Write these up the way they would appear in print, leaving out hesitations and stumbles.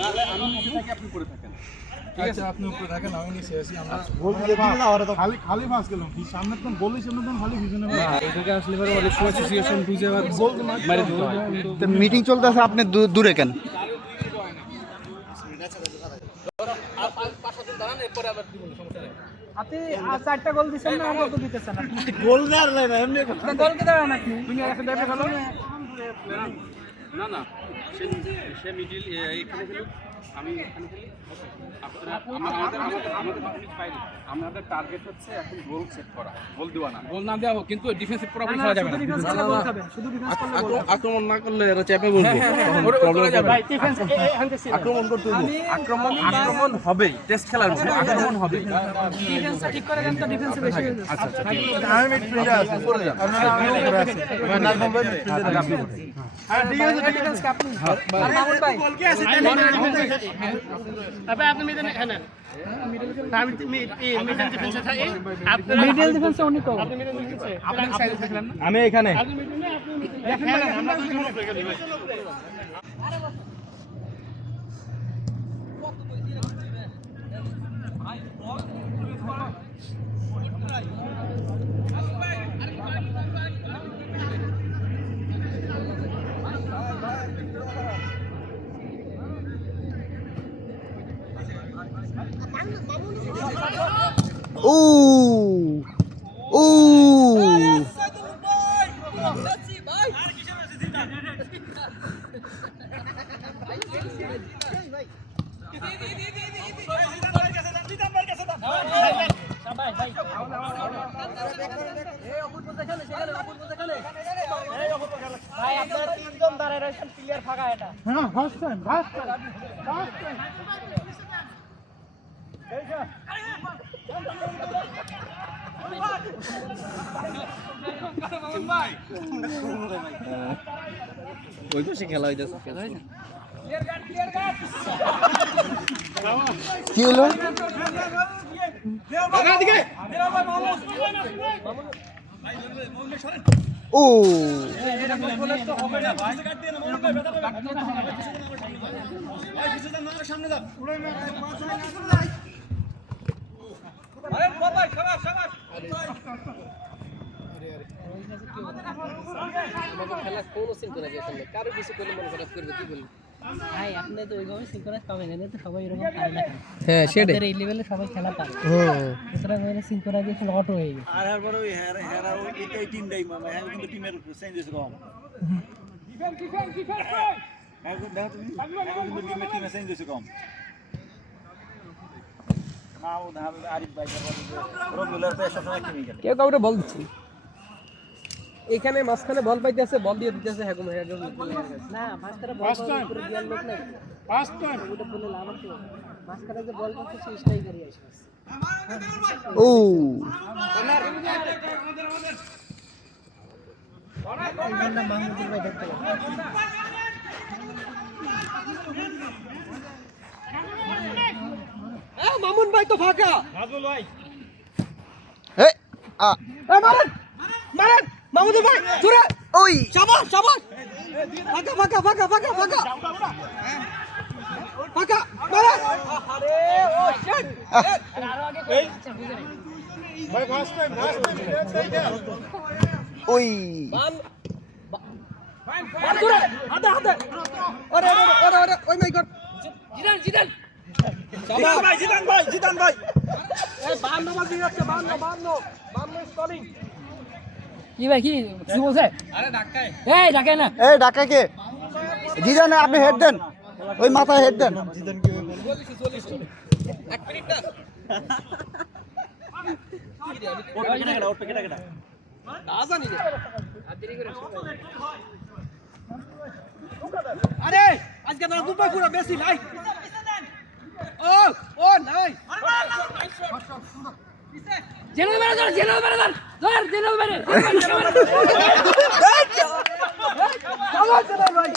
নালে আমি নিচে থাকি, আপনি পড়ে থাকেন। আচ্ছা আপনি উপরে থাকেন, আমি নিচে আসি। আমরা গোল দিয়ে দিল না, ওরা তো খালি খালি পাস গেলাম। সামনে তো গোলই সামনে তো খালি ভিজনে না, এটাকে আসলে পরে অনেক সময় সিচুয়েশন বুঝে আবার মারি দিতে হয়। তো মিটিং চলতেছে, আপনি দূরে কেন? আর 5-7 দিন দাঁড়ান, এরপরে আবার দিবেন, সমস্যা নেই। আপনি 4টা গোল দিচ্ছেন না, কত দিতেছেন আপনি? গোল দেওয়ার না এমনি গোল কে দাঁড়ান আপনি? তুমি একটা দেবে ভালো না না, সে মিডিল এখানে খেলুক, আমি এখানে খেলি। আমাদের টার্গেট হচ্ছে এখন গোল সেট করা, গোল দেওয়া না। গোল না দেওয়া হোক, কিন্তু ডিফেন্সিভ প্রবলেম করা যাবে না। ডিফেন্স করলে গোল খাবেন, শুধু ডিফেন্স করলে গোল খাবেন। আক্রমণ না করলে এরা চেপে বসবে, প্রবলেম যাবে। ভাই ডিফেন্স আক্রমণ করতে হবে, আক্রমণ হবেই, টেস্ট খেলার মধ্যে আক্রমণ হবেই। ডিফেন্সটা ঠিক করে দেন তো, ডিফেন্সে বেশি হয়ে যাচ্ছে। আচ্ছা আচ্ছা, আমি মিডফিল্ডে আছি, করে যান। আমি উপরে আছি। না মোবাইল মিডফিল্ডে আপনি আছি। হ্যাঁ ঠিক আছে, ঠিক আছে। আপনি আর মামুন ভাই তবে আপনি মিডল এখানে আমি মিডল ডিফেন্সে থাকি, আপনি মিডল ডিফেন্সে উনি তো আপনি মিডল ডিফেন্সে আপনি সাইডে থাকলেন না? আমি এখানে। আপনি মিডল না, আপনি এখানে আমরা দুজন উপরে গেলি ভাই। ও ও ভাই আপনারা তিনজন দাঁড়ায় রয়েছেন, প্লেয়ার ফাঁকা এটা। হ্যাঁ ফার্স্ট টাইম ওই পাশে খেলা হইতেছে। কি হলো? ও খেলা কোনো সিনক্রোনাইজেশন নেই, কারো কিছু করলে মন খারাপ করবে, কি বলবো? ভাই আপনি তো ওইভাবে সিনক্রোনাইজ পাবেন, এনে তো সবাই এরকম পারে না। হ্যাঁ সেটাই, এই লেভেলে সবাই খেলা পারে। সুতরাং এর সিনক্রোনাইজেশন অটো হয়ে গেছে। আর এরপরে ওই হেরা ওই এই টিমটাই মামা, হ্যাঁ কিন্তু টিমের চেঞ্জ হয়েছে কম। এখন দেখো তুমি, কিন্তু টিমের চেঞ্জ হয়েছে কম। নাও ধাম আরিফ ভাই রবিউলের তো সবসময় টিমই খেলে। কেউ কাউকে বল দিচ্ছে, এখানে মাঝখানে বল পাইতেছে, বল দিয়ে দিতেছে। হ্যাঁ না, মাঝখানে বল করে দেওয়ার লোক নাই। ফার্স্ট টাইম ওটা বলে লাভ আছে, মাঝখানে যে বল পাচ্ছে স্ট্রাইকারই আসে। ও মাহমুদুল ভাই দেখতে মামুন ভাই তো ফাঁকা। এ আ মারেন মারেন মাহমুদুল ভাই জোরে, ওই শাবাশ শাবাশ, ফাঁকা ফাঁকা ফাঁকা ফাঁকা ফাঁকা ফাঁকা মারেন। আরে ও শিট, আরো আগে ভাই ফার্স্ট টাইম ওই বাম জোরে, হাতে হাতে, ওরে ওরে ওরে ওরে, ওই মাই গড, জিদান জিদান, জিদান ভাই এই বাম নাম্বার দিয়ে যাচ্ছে, বাম স্কোরিং। কি ভাই কি বলছে? আরে ধাক্কায়, এই ধাক্কায় না, এই ঢাকা কে জিদান? আপনি হেড দেন, ওই মাথায় হেড দেন। জিদান কি এক মিনিট না, ওর প্যাকেট না জানি না আর দেরি করে। আরে আজকে না দুপাই পুরো বেশি লাই। ও ও নাই, জেনারেল ম্যানেজার ধর জেনারেল ম্যানেজার ভাই।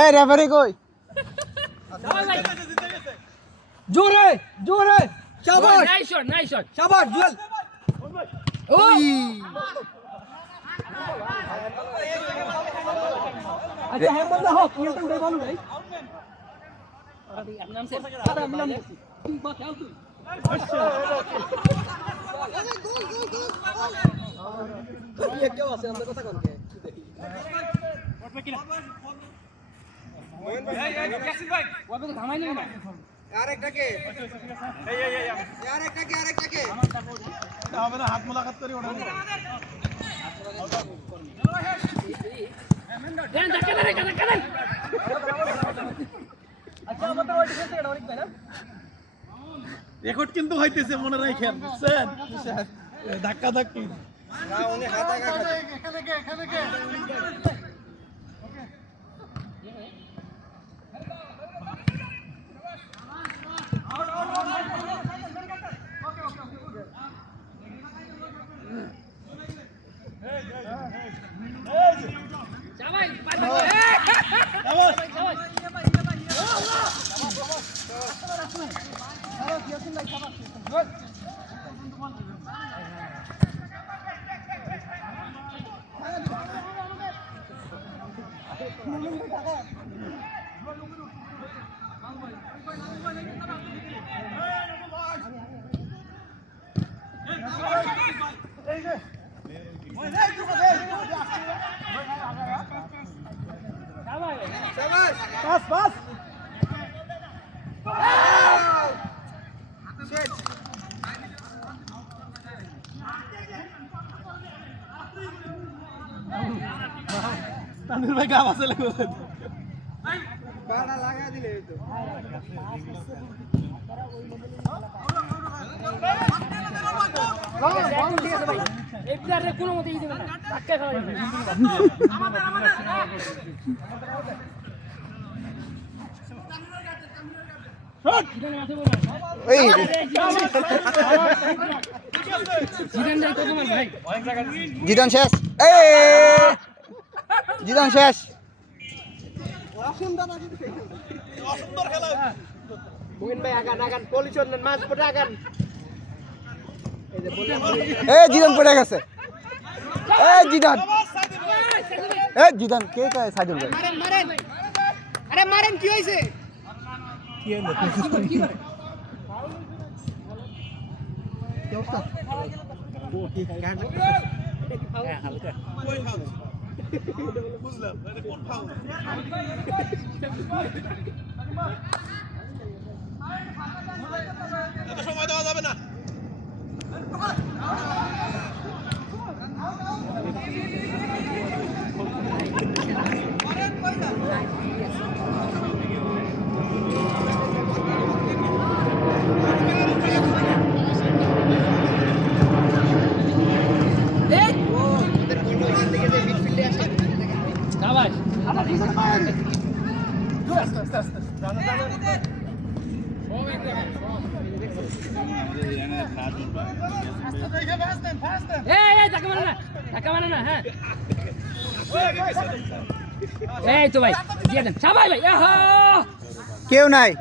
এই রেফারি কই? জোরে জোরে, শাবাশ নাইস শট শাবাশ জুয়েল। ওই আচ্ছা হ্যাঁ বন্ধ হোক ওটা উড়ে বলো ভাই নাম সে আরে আমি নাম তুই বা খেল তুই কেউ আছে আমাদের কথা কোন কে দেখি ওটা কি না ওটা তো ঘামাই নেই না আরেকটাকে হবে না হাত মোলাকাত করি ওটা দেন ধাক্কা দেন আচ্ছা আমাদের ওই ডিফেন্স এটা অনেক ভাই না রেকর্ড কিন্তু হইতেছে মনে রাখেন বুঝছেন ধাক্কা ধাক্কি না উনি হাত আগা এখানে সবাই বাস বাস তানভীর ভাই গাম আছে লাগবে গাড়া লাগা দিলে তো ঠিক আছে ভাই এই প্লেয়ারে কোনো মতে দিতে না ধাক্কা খাওয়া যাবে আমাদের এই জিদান শেষ জিদান শেষ মুহিন ভাই আগান পলিশন মাছ পড়ে আগান জিদান পড়ে গেছে জিদান জিদান কে কয় সাইদুল ভাই মারেন আরে মারেন কি হইছে কি হলো বুঝলাম কোন ফাউল এত সময় দেওয়া যাবে না ধাক্কা মানে না হ্যাঁ এই তো ভাই দিয়ে দেন সবাই ভাই কেউ নাই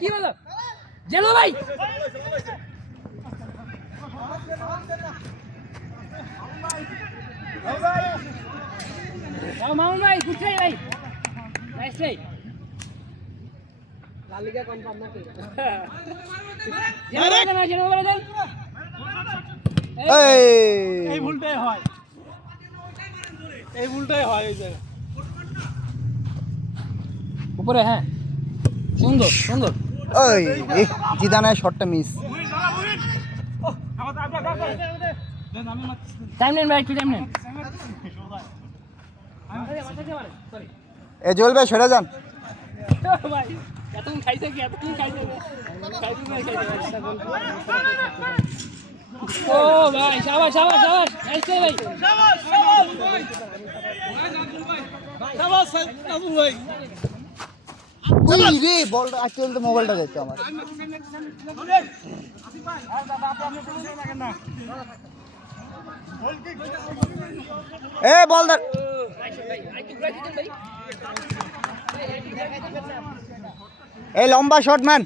কি বলো জেলো ভাই মামুন ভাই গুড ভাই নাইস প্লে লা লিগা কনফার্ম নাকি জেনো বলে দেন এই ভুলটাই হয় এই জায়গায় উপরে হ্যাঁ সুন্দর সুন্দর ওই জিদানের শটটা মিস টাইম নেন ভাই একটু টাইম নেন জল ভাই সরে যান ভাই এতক্ষণ খাইছে কি এতক্ষণ খাইছে ও ভাই শাবাশ শাবাশ শাবাশ নাইস প্লে ভাই শাবাশ নাজুল ভাই ওই রে বলটা আজকাল তো মোবাইলটা যাচ্ছে আমার বল দা ভাই আই তো গ্রাজুয়েট ভাই এই লম্বা শট ম্যান।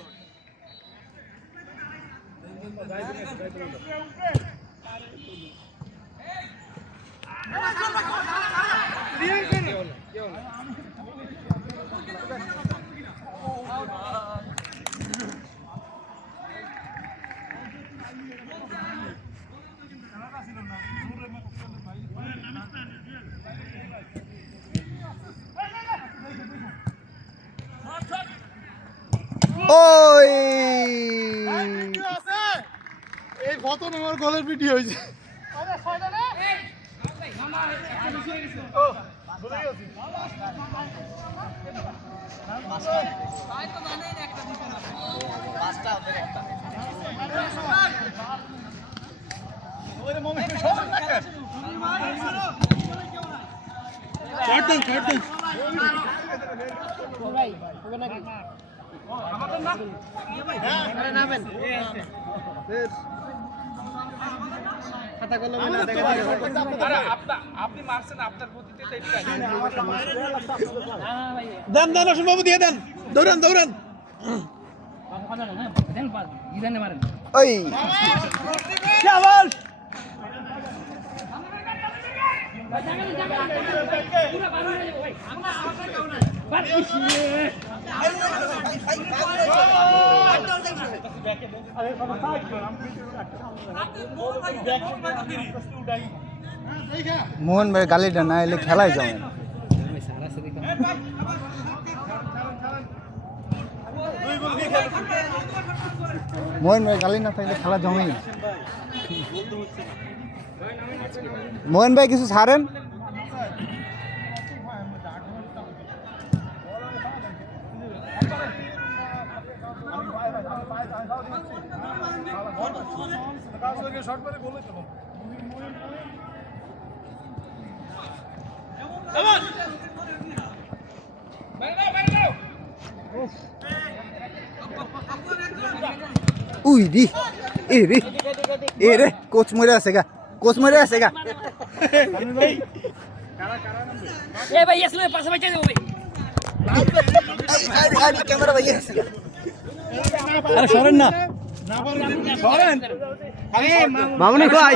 ওই এই কত নম্বর গোলের ভিডিও হয়েছে। দেন দেন অসীম বাবু দিয়ে দেন, দৌড়ান দৌড়ান। ওই শাবাশ। মোহন ভাই গালিটা না এলে খেলাই যাবে না। মোহন ভাই গালি না থাকলে খেলা জমেই না। মোহন ভাই কিছু ছাড়েন। উই দি এ রে কোচ মরে আছে গা, কোচ মরে আছে গা। এ ভাই আসলে পাশে বাইচে যাও ভাই। আরে ক্যামেরা ভাই আছে গা। আরে সরেন না, সরেন। মামুনি কই?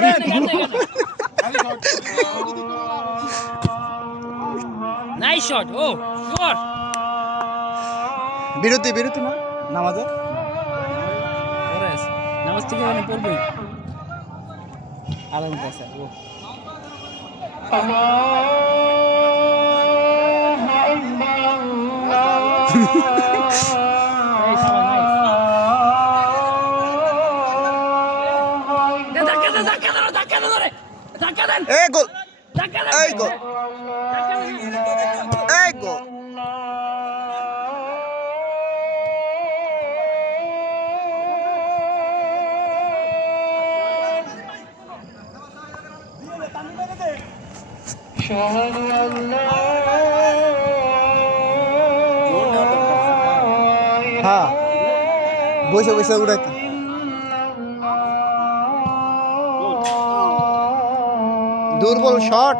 Nice shot. ও শট। বিরতি বিরতি না নামাজে। নামাজ থেকে মানে পড়বই। আলাদা কাছে ও এই গোল, এই গোল, এই গোল। হ্যাঁ বসে বসে উড়াইতে। দুর্বল শট।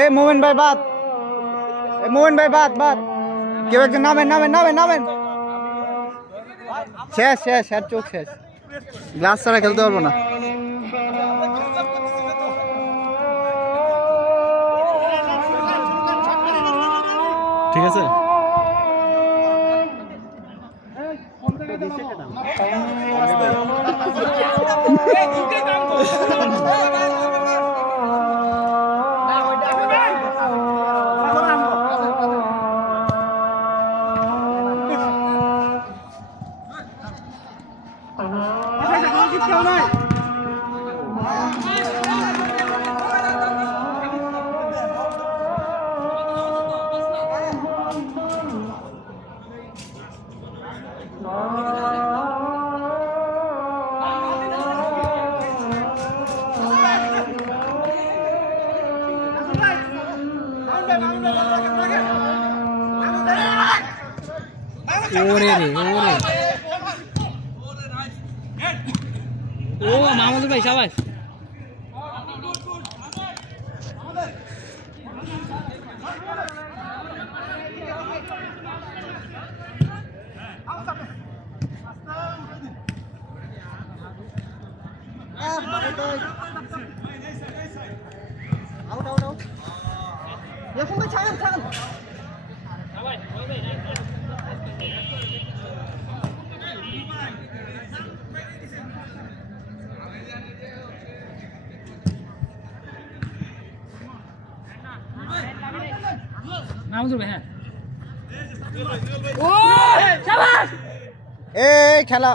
এই মোমেন ভাই বাদ, এই মোমেন ভাই বাদ বাদ। কেউ একজন নামেন নামেন নামেন নামেন। শেষ শেষ আর চোখ শেষ। গ্লাস ছাড়া খেলতে পারবো না। ঠিক আছে। ওরে রে ওরে ও মাহমুদুল ভাই সাবাস মাহমুদুল ভাই হ্যাঁ ও সাবাস এই খেলা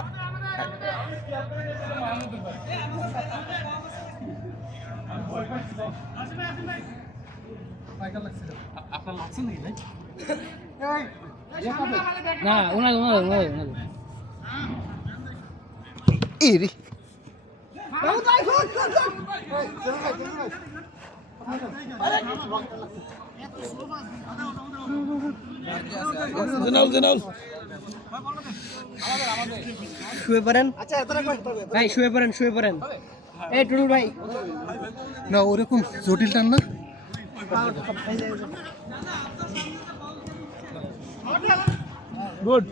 আপনার লাগছে নাকি ভাই না ওনার ইরি শুয়ে পড়েন ভাই শুয়ে পড়েন এই টুটুল ভাই না ওরকম জটিল টান না গুড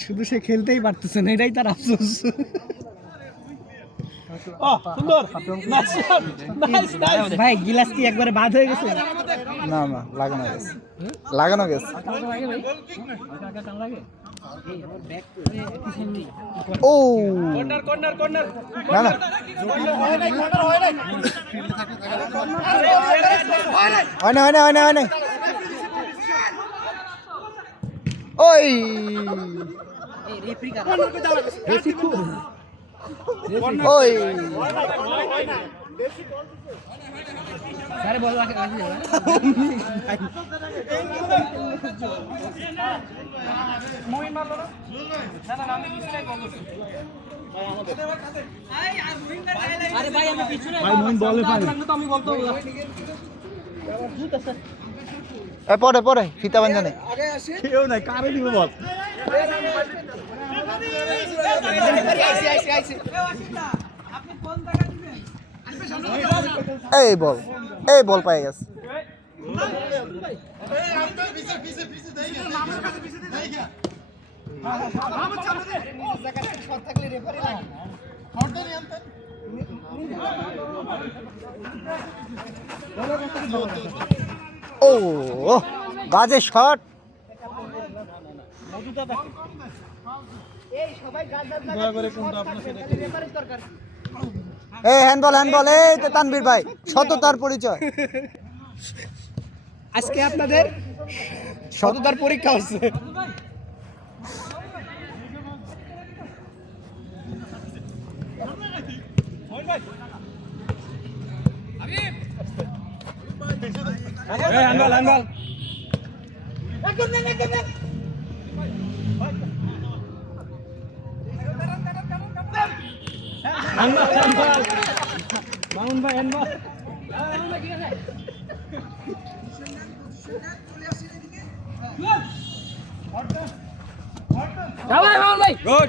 শুধু সে খেলতেই পারতেছে না এটাই তার আফসোস সুন্দর ভাই গিলাস কি একবারে বাদ হয়ে গেছে না না লাগানো গেছে ও না না হয় না ওই ওই সারে বল রাখে মুহিন মারলো না না আমি পিছনে বল করছি আরে ভাই আমি পিছনে ভাই মুহিন বলে পারি তো আমি বলতো পরে ফিতা বাঁধানে কেউ নাই কারে দিব বল এই বল পাই গেছে ও বাজে শট এই হ্যান্ডবল এই তো তানভীর ভাই সততার পরিচয় আজকে আপনাদের সততার পরীক্ষা হচ্ছে হ্যান্ডবল মামুন ভাই হ্যান্ডবল মামুন ভাই গুড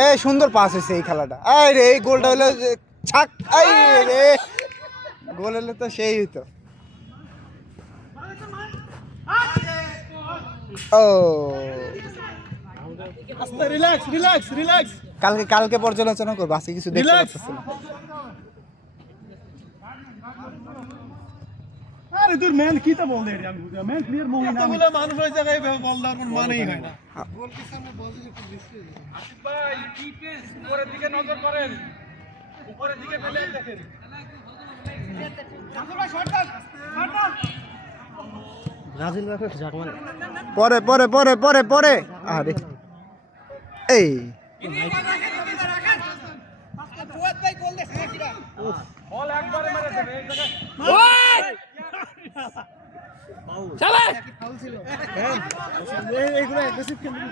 এই সুন্দর পাস হয়েছে এই খেলাটা এই গোলটা হলো ছাক রে গোল হলে তো সেই হইতো ও আস্তে রিল্যাক্স কালকে পর্যালোচনা করবো আজকে কিছু দেখতে পাচ্ছি না আরে তোর ম্যান কি তা বল দে রে ম্যান ক্লিয়ার মুভ না এতগুলো মানুষ ওই জায়গায় বল দেওয়ার কোনো মানেই হয় না গোল কি সামনে বল দিলে খুব বেশি আসিফ ভাই ডিফেন্স উপরের দিকে নজর করেন উপরের দিকে প্লেয়ার দেখেন আসিফ ভাই শট ডান পরে আরে এই বল একবারে মেরে দেবে এই জায়গায় শাবাশ এইগুলো অ্যাগ্রেসিভ খেলতে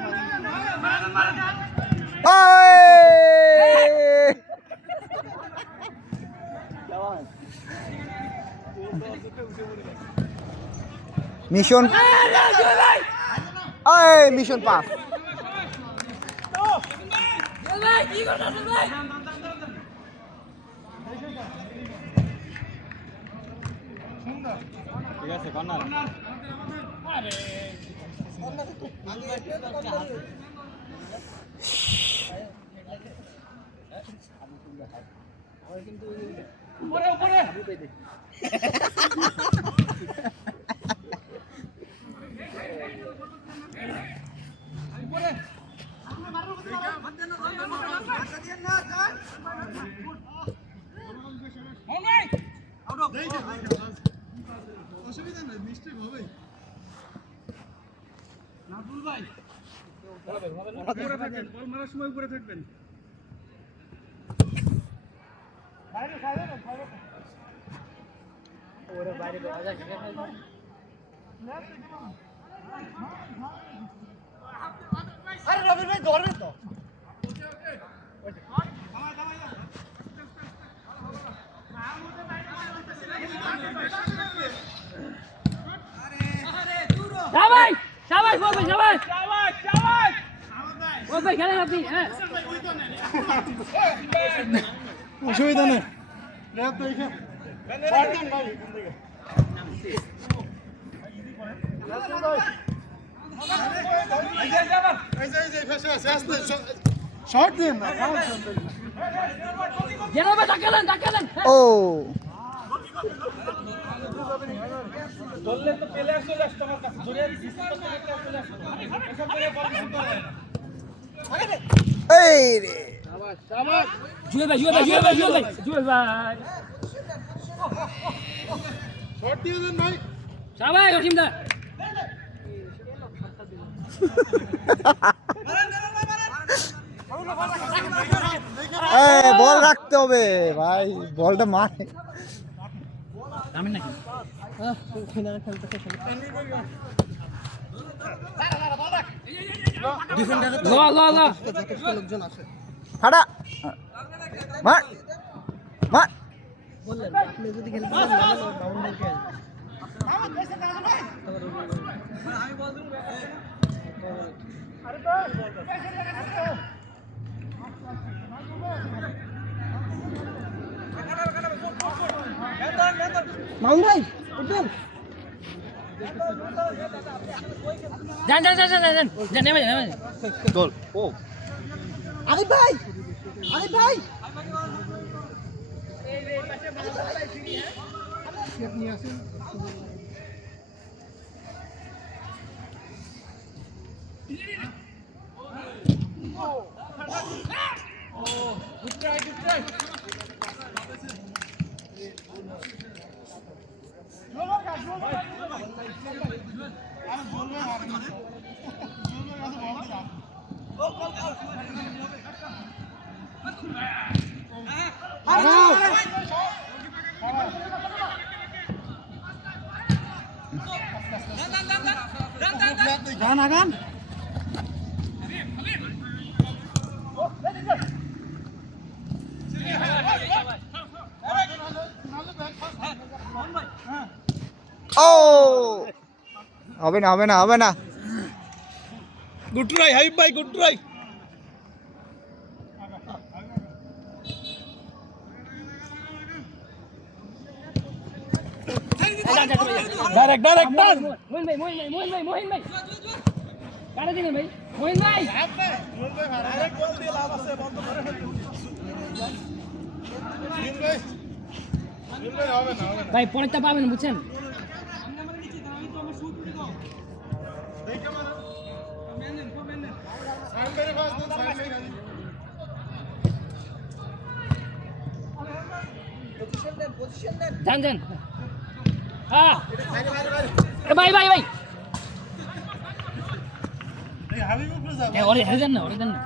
মিশন মিশন 5 ভাই কি করতেছ ভাই ঠিক আছে কর্নার উপরে উপরে অসুবিধা নাই মিস্টেক হবে নাজুল ভাই উপরে থাকবেন বল মারার সময় উপরে থাকবেন আরে রবি ভাই ধরবেন তো শাবাশ শাবাশ বল ভাই শাবাশ শাবাশ শাবাশ বল ভাই খেলেন আপনি হ্যাঁ অসুবিধা নেই রেপ তো এখানে শর্ট দেন না জেনাবে টাকালেন টাকালেন ও বললে তো পেলে চলে আসতো আমার কাছে জড়িয়ে দিছি তো চলে আসতো এসব করে বল কিছু করে এই রে জুয়েল ভাই জুয়েল ভাই জুয়েল ভাই জুয়েল ভাই জুয়েল ভাই শর্ট দিয়ে দেন ভাই শাবাশ রহিম দা বল রাখতে হবে ভাই বলটা মারে নামেন নাকি ল ল ল ফাটা মার মার মাউন্ট ভাই উঠবেন যান যান যান যান যান যান নেমে যান গোল ও আরে ভাই আরে ভাই গান আগান ও হবে না হবে না হবে না গুড ট্রাই হাবিব ভাই গুড ট্রাই ডাইরেক্ট ডাইরেক্ট ডান মোহিন ভাই মোহিন ভাই মোহিন ভাই মোহিন ভাই কাটা দিন ভাই মোহিন ভাই ডাইরেক্ট বল দিয়ে লাভ আছে বল তো করে ফেলবে হবে না ভাই পরেরটা পাবেন বুঝছেন যান যান ভাই ভাই ভাই হাবিব উপরে যাবে ওরে হেরে যান না ওরে যান না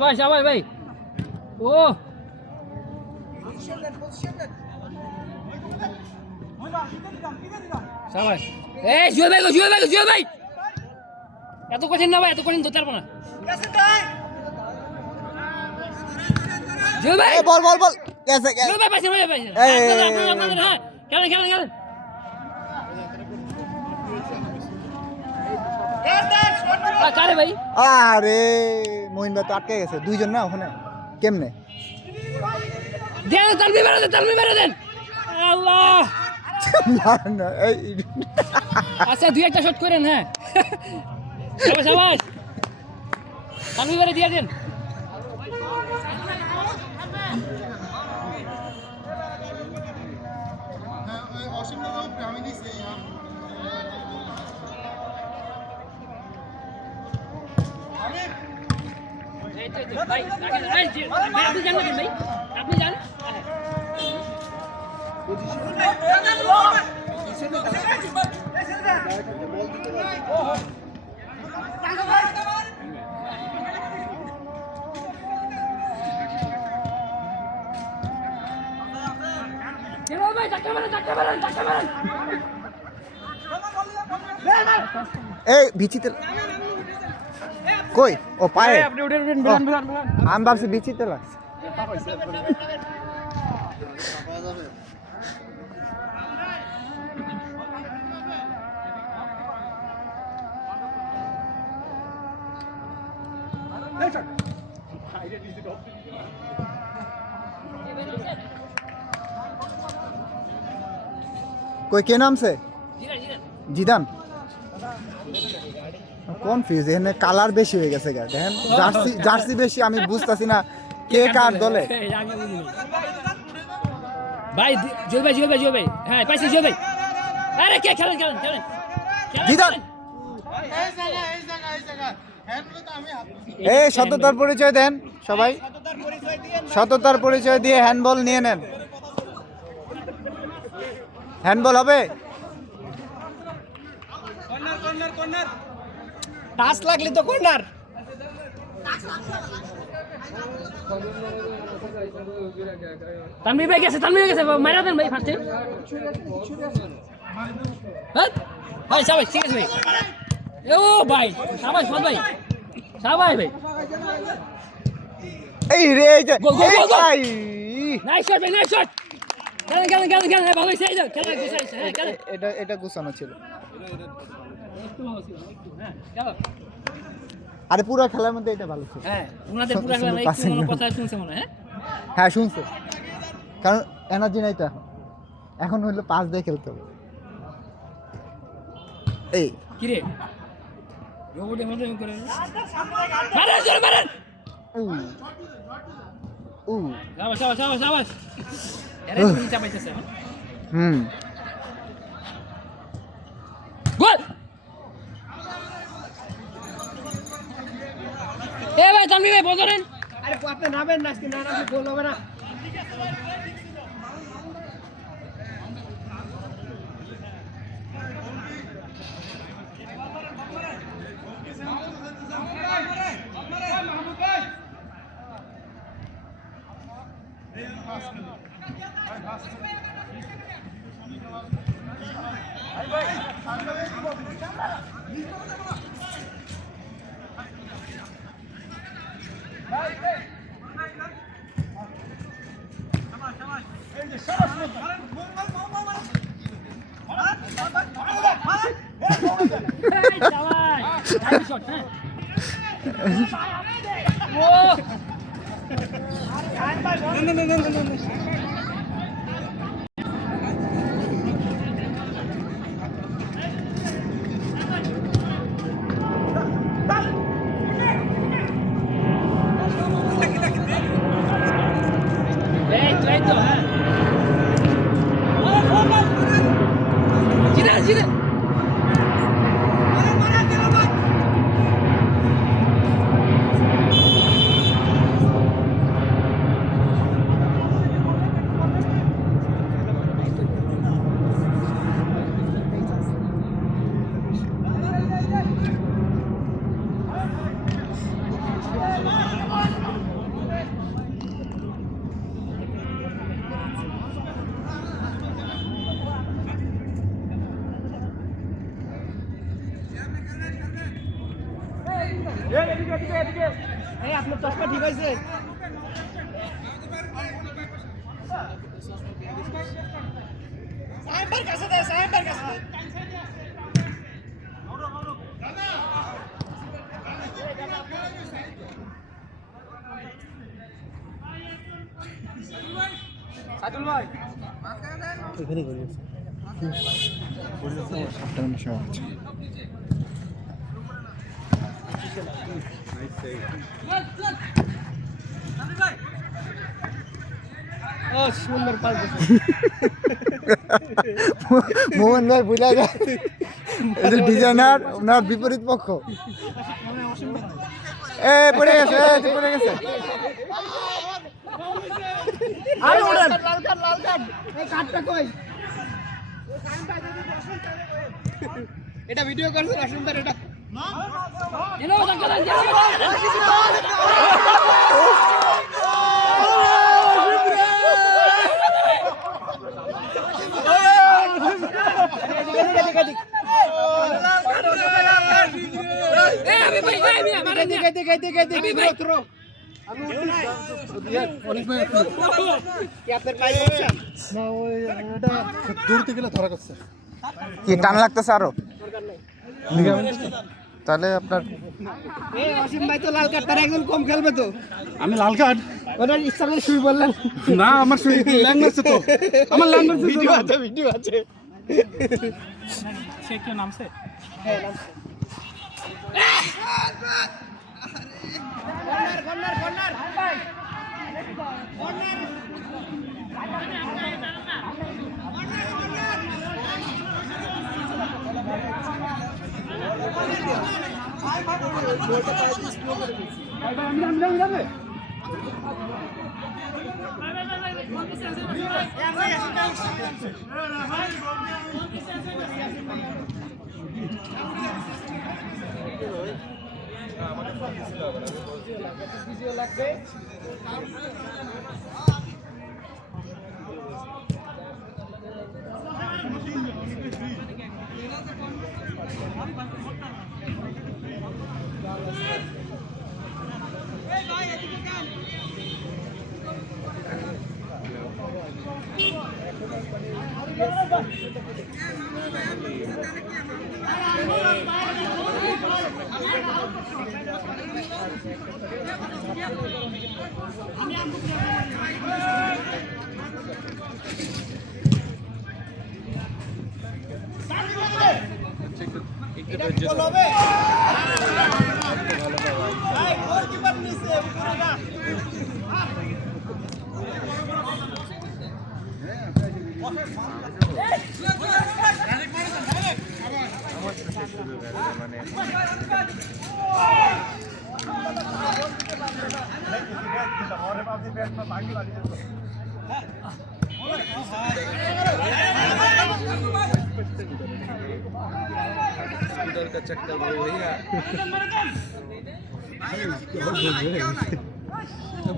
শাবাশ শাবাশ ভাই ও শাবাশ এই জুয়েল ভাই এত কঠিন না ভাই এত কঠিন ধরতে পারবো না জুয়েল ভাই বল বল বল গেছে জুয়েল ভাই পাইছে আপনাদের হ্যাঁ খেলেন কারে ভাই আরে মহিন ভাই তো আটকে গেছে দুইজন না ওখানে কেমনে দেন তালমি মেরে দেন আল্লাহ না, এই আচ্ছা দুই একটা শট করেন হ্যাঁ শাবাশ তালমি মেরে দিয়ে দেন ভাই আপনি জানেন ভাই আপনি জানেন ভাই ধাক্কা মারেন এই বিচিতে কই ও পায়ে আপনি উঠেন আমি ভাবছি বিচিতে লাগছে কই কে নামছে জিদান কনফিউজ এখানে কালার বেশি হয়ে গেছে গা দেখেন জার্সি বেশি আমি বুঝতাছি না কে কার দলে ভাই জুয়েল ভাই হ্যাঁ পাইছি জুয়েল ভাই আরে কে খেলেন জিদান এই সততার পরিচয় দেন সবাই সততার পরিচয় দিয়ে হ্যান্ডবল নিয়ে নেন হ্যান্ডবল হবে টাচ লাগলে তো কর্নার তানভীর ভাই গেছে মারা দেন ভাই ফার্স্টে হ্যাঁ ভাই শাবাশ ঠিক আছে ভাই ও ভাই শাবাশ ভাই এই রে এই যে Go, go, go, go! এই নাইস শট ভাই নাইস শট খেলেন ভালো হইছে এই যাও খেলেন এটা গুছানো ছিল একটু ভালো ছিল হ্যাঁ চলো আরে পুরো খেলার মধ্যে এটা ভালো ছিল হ্যাঁ উনাদের পুরো খেলা একটু মনে কথা শুনছে মনে হ্যাঁ হ্যাঁ শুনছে কারণ এনার্জি নাই তো এখন হইলো পাস দিয়ে খেলতে হবে এই কি রে রোবটের মতো করে মারেন শাবাশ এরা কি চাপাইতেছে গোল এ ভাই তানভীর ভাই বজরেন আরে আপনি নামেন না আজকে না নামলে গোল হবে না এই আপনার চশমা ঠিক হয়েছে? সাইদুল ভাই এখানে করে আছে 7টা মিনিট সময় আছে ও সুন্দর পাস দিছে মোহন ভাই বুঝা যায় এদের ডিজাইনার ওনার বিপরীত পক্ষ এ পড়ে গেছে পড়ে গেছে আরে ওড়ান লাল কার্ড এই কার্ডটা কই এটা ভিডিও করছ রাশনদার এটা জেনো জানকালান দৌড়তে গেলে ধরা করছে কি টান লাগতেছে আরো তাহলে আপনার অসীম ভাই তো লাল কার্ড তার একজন কম খেলবে তো আমি লাল কার্ড ওটা ইচ্ছা করে শুই বললেন না আমার ল্যাঙ্গুয়েজ তো আমার ল্যাঙ্গুয়েজ ভিডিও আছে সে কি নামছে কর্নার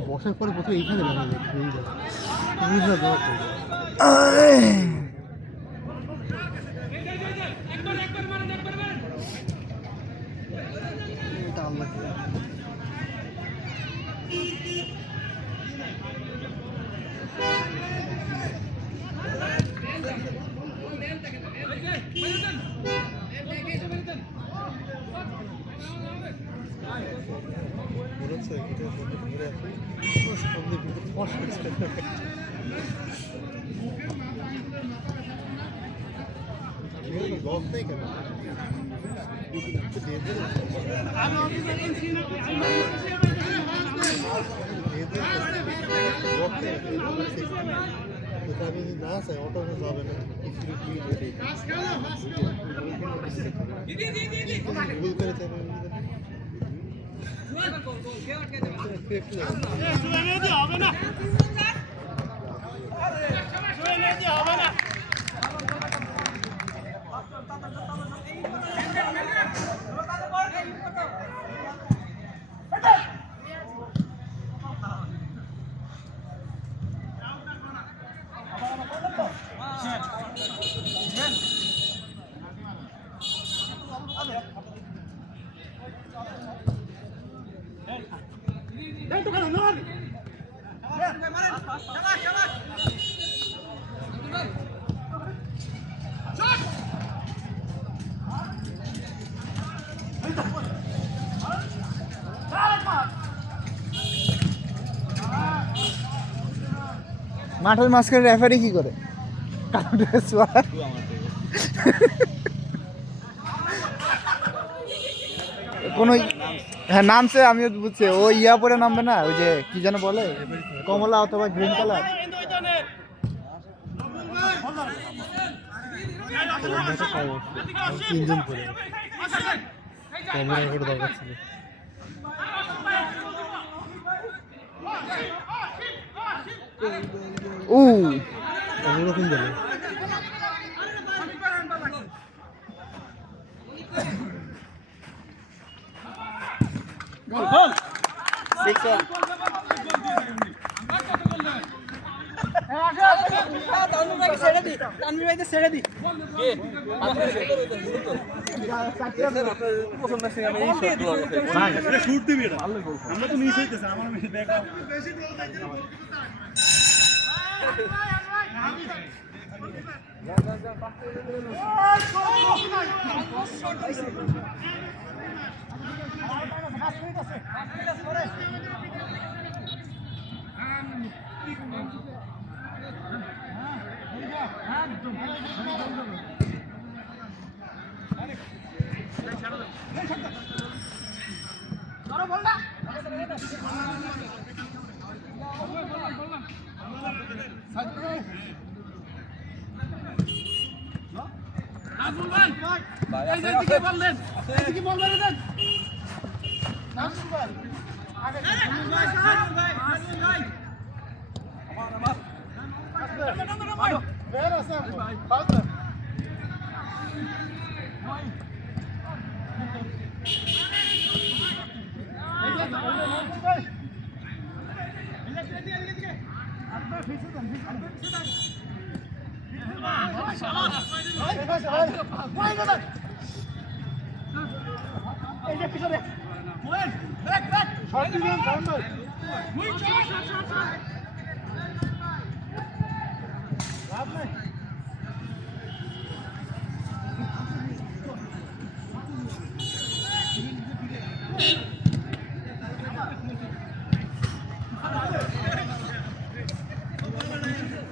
বসার পরে প্রথমে এইখানে দেখা যায় বুঝতে পারছি এটা আল্লাহ লস নেই কেন না চাই অটো যাবে না ভুল করে হবে না হবে না মাঠের মাঝখানে রেফারি কি করে? কোনো হ্যাঁ নামছে, আমিও বুঝছি। ও ইয়া পরে নামবে না, ওই যে কি যেন বলে, কমলা অথবা গ্রিন কালার। তিনজন পরে ক্যামেরা করে দরকার ছিল। ওরকম গেল। শুট দিবি এটা, আমরা তো মিস হইতেছে আমার ব্যাক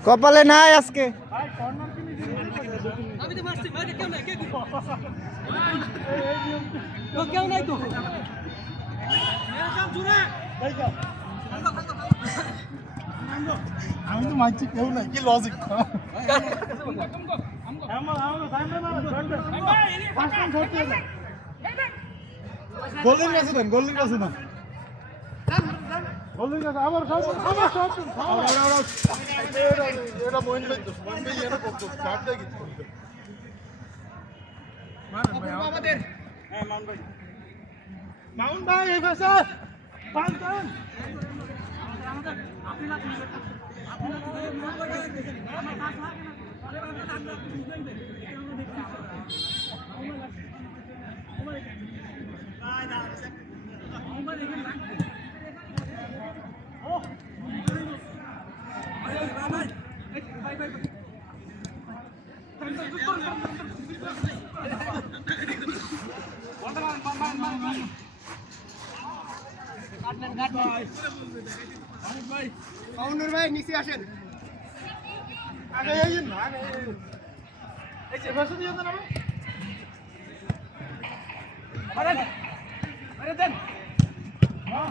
কপালে নাই আজকে। আমি তো মারছি, মারে কেউ নাই, কে করব? তো কেউ নাই তো। আমি তো মাইছি, কেউ নাই, কি লজিক? গোল্ডেন কাছে দেন, গোল্ডেন কাছে দেন, গোল্ডেন কাছে আবার এটা মইন ভাই তো মইন ভাই এটা করতে স্টার্ট দেয় কিছু আমাদের। হ্যাঁ মাউন্ট ভাই এই পাশে পাঁচ দেন। মাউনুর ভাই নিচে আসেন। আগে এই না আগে এই যে বসে দিয়ে দেন আমি। আরে আরে দেন। হ্যাঁ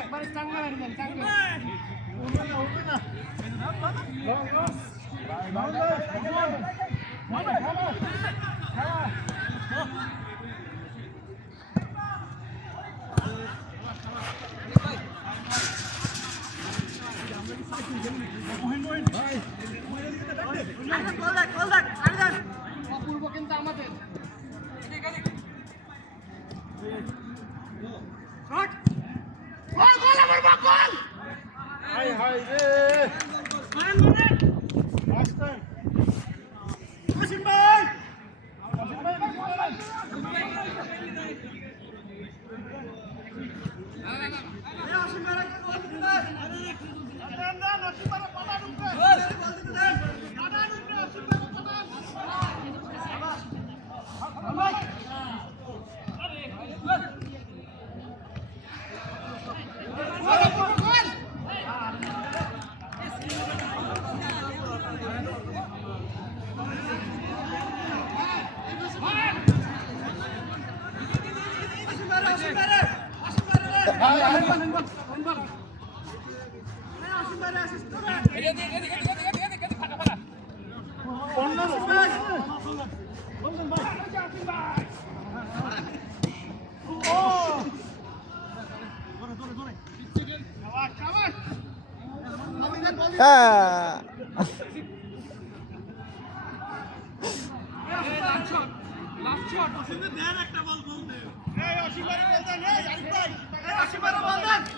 একবার চাঙ্গা মারবেন, চাঙ্গা। অপূর্ব কিন্তু আমাদের হাই হাই রে আসেন ওসিম ভাই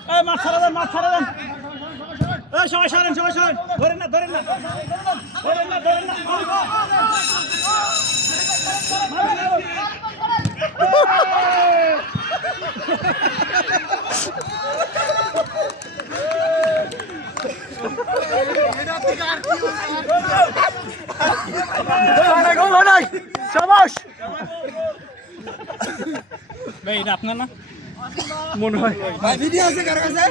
হ্যাঁ মাছ ছাড়া দেন মাছ ছাড়া দেন সবাই সরেন সবাই সরেন ধরেন না ধরেন না ধরেন না ধরেন না সাবাস ভাই এটা আপনার না মনে হয় ভাই ভিডিও আছে কার কাছে